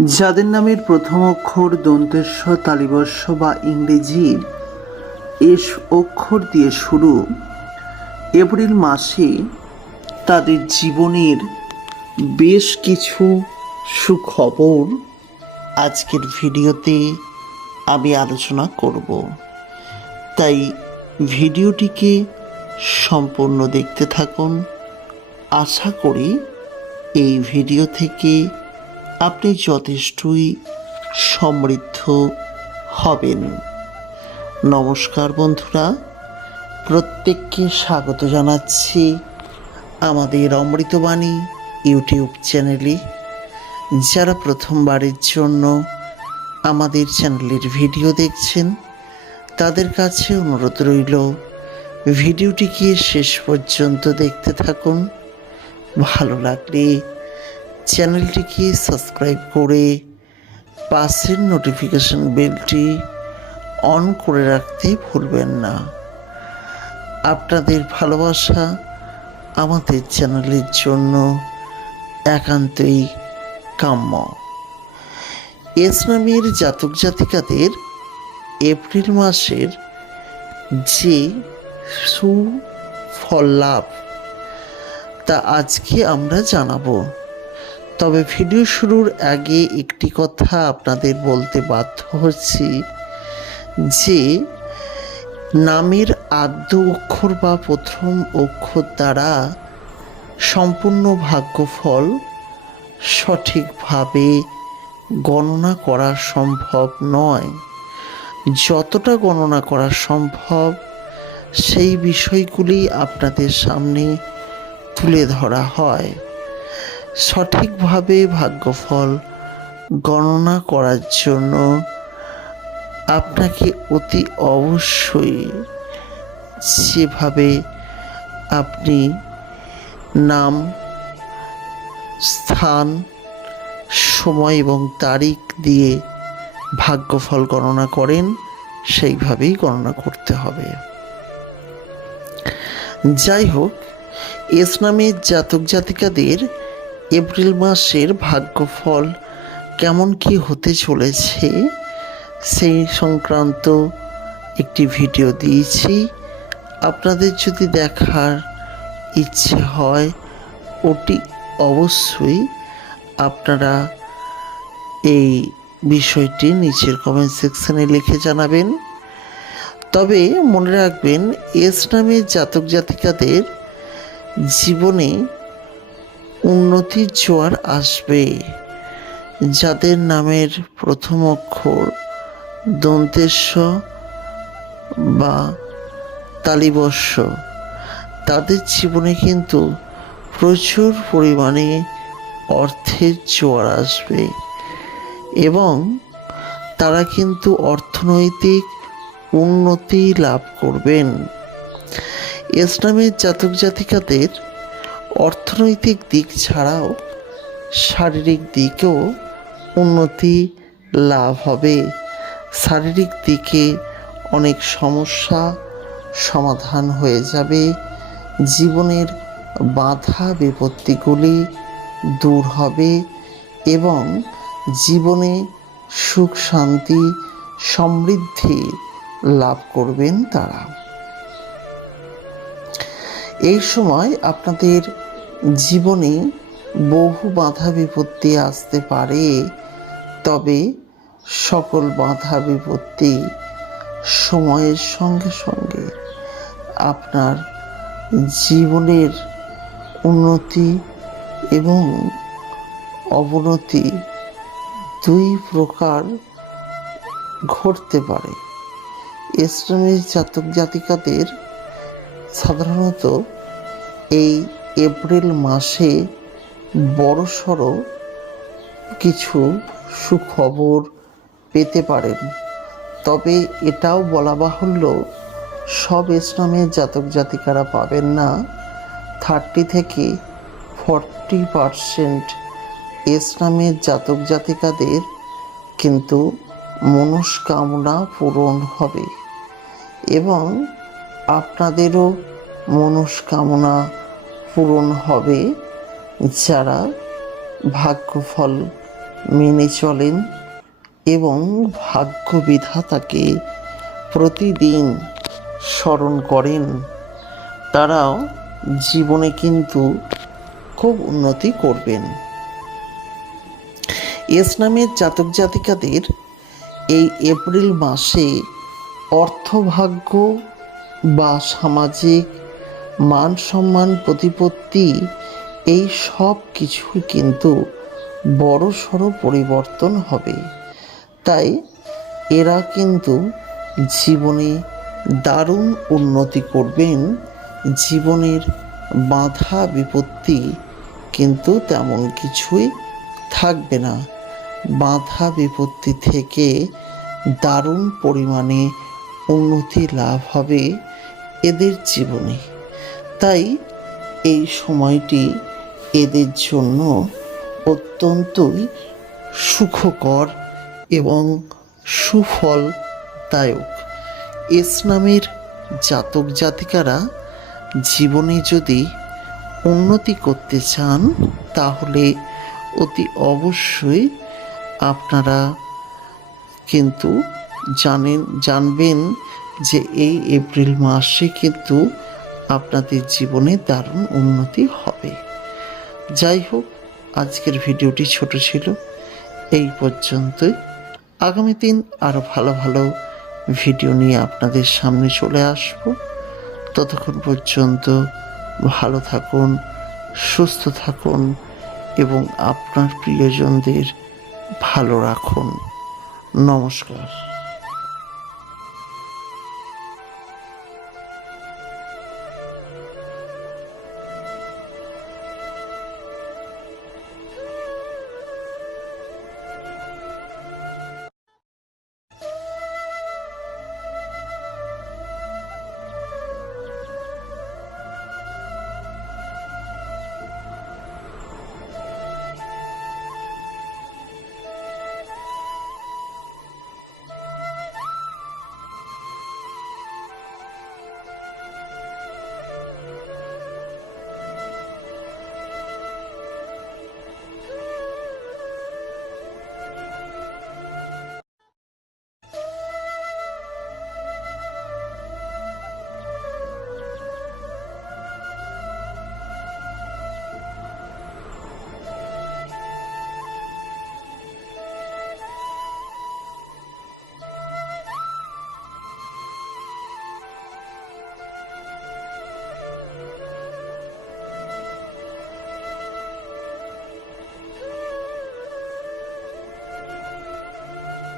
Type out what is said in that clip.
যাদের নামের প্রথম অক্ষর দন্তেস্ব তালিবস্য বা ইংরেজির এস অক্ষর দিয়ে শুরু। এপ্রিল মাসে তাদের জীবনের বেশ কিছু সুখবর আজকের ভিডিওতে আমি আলোচনা করব। তাই ভিডিওটিকে সম্পূর্ণ দেখতে থাকুন। আশা করি এই ভিডিও থেকে আপনি যথেষ্টই সমৃদ্ধ হবেন। নমস্কার বন্ধুরা, প্রত্যেককে স্বাগত জানাচ্ছি আমাদের অমৃতবাণী ইউটিউব চ্যানেলে। যারা প্রথমবারের জন্য আমাদের চ্যানেলের ভিডিও দেখছেন, তাদের কাছে অনুরোধ রইল, ভিডিওটিকে শেষ পর্যন্ত দেখতে থাকুন। ভালো লাগলে চ্যানেলটিকে সাবস্ক্রাইব করে পাশের নোটিফিকেশন বেলটি অন করে রাখতে ভুলবেন না। আপনাদের ভালোবাসা আমাদের চ্যানেলের জন্য একান্তই কাম্য। এস জাতক জাতিকাদের এপ্রিল মাসের যে সুফল লাভ, তা আজকে আমরা জানাব। তবে ভিডিও শুরুর আগে একটি কথা আপনাদের বলতে বাধ্য হচ্ছি যে নামের আদ্য অক্ষর বা প্রথম অক্ষর দ্বারা সম্পূর্ণ ভাগ্যফল সঠিকভাবে গণনা করা সম্ভব নয়। যতটা গণনা করা সম্ভব, সেই বিষয়গুলি আপনাদের সামনে তুলে ধরা হয়। সঠিকভাবে ভাগ্যফল গণনা করার জন্য আপনাকে অতি অবশ্যই যেভাবে আপনি নাম, স্থান, সময় এবং তারিখ দিয়ে ভাগ্যফল গণনা করেন, সেইভাবেই গণনা করতে হবে। যাই হোক, এস জাতক জাতিকাদের এপ্রিল মাসের ভাগ্যফল কেমন কি হতে চলেছে সেই সংক্রান্ত একটি ভিডিও দিয়েছি। আপনাদের যদি দেখার ইচ্ছে হয় ওটি অবশ্যই আপনারা এই বিষয়টি নিচের কমেন্ট সেকশনে লিখে জানাবেন। তবে মনে রাখবেন, এস নামের জাতক জাতিকাদের জীবনে উন্নতির জোয়ার আসবে। যাদের নামের প্রথম অক্ষর দন্তেশ্ব বা তালিবস্য তাদের জীবনে কিন্তু প্রচুর পরিমাণে অর্থের জোয়ার আসবে এবং তারা কিন্তু অর্থনৈতিক উন্নতি লাভ করবেন। ইসলামের জাতক জাতিকাদের অর্থনৈতিক দিক ছাড়াও শারীরিক দিকেও উন্নতি লাভ হবে। শারীরিক দিকে অনেক সমস্যা সমাধান হয়ে যাবে। জীবনের বাধা বিপত্তিগুলি দূর হবে এবং জীবনে সুখ শান্তি সমৃদ্ধি লাভ করবেন তারা। এই সময় আপনাদের জীবনে বহু বাধা বিপত্তি আসতে পারে, তবে সকল বাধা বিপত্তি সময়ের সঙ্গে সঙ্গে আপনার জীবনের উন্নতি এবং অবনতি দুই প্রকার ঘটতে পারে। ইসলামের জাতক জাতিকাদের সাধারণত এই এপ্রিল মাসে বড়সড় কিছু সুখবর পেতে পারেন। তবে এটাও বলা বাহুল্য, সব ইসলামের জাতক জাতিকারা পাবেন না। থার্টি থেকে ফর্টি পারসেন্ট ইসলামের জাতক জাতিকাদের কিন্তু মনস্কামনা পূরণ হবে। এবং আপনাদেরও মনস্কামনা পূরণ হবে যারা ভাগ্যফল মেনে চলেন এবং ভাগ্য বিধাতাকে প্রতিদিন স্মরণ করেন। তারাও জীবনে কিন্তু খুব উন্নতি করবেন। ইসলামের জাতক জাতিকাদের এই এপ্রিল মাসে অর্থভাগ্য বা সামাজিক মান সম্মান প্রতিপত্তি, এই সব কিছুই কিন্তু বড় সড়ো পরিবর্তন হবে। তাই এরা কিন্তু জীবনে দারুণ উন্নতি করবেন, জীবনের বাধা বিপত্তি কিন্তু তেমন কিছুই থাকবে না। বাধা বিপত্তি থেকে দারুণ পরিমাণে উন্নতি লাভ হবে। এদের জীবনে। তাই এই সময়টি এদের জন্য অত্যন্তই সুখকর এবং সুফলদায়ক। ইসলামের জাতক জাতিকারা জীবনে যদি উন্নতি করতে চান, তাহলে অতি অবশ্যই আপনারা কিন্তু জানেন, জানবেন যে এই এপ্রিল মাসে কিন্তু আপনাদের জীবনে দারুণ উন্নতি হবে। যাই হোক, আজকের ভিডিওটি ছোট ছিল। এই পর্যন্তই। আগামী দিন আরও ভালো ভালো ভিডিও নিয়ে আপনাদের সামনে চলে আসব। ততক্ষণ পর্যন্ত ভালো থাকুন, সুস্থ থাকুন এবং আপনার প্রিয়জনদের ভালো রাখুন। নমস্কার।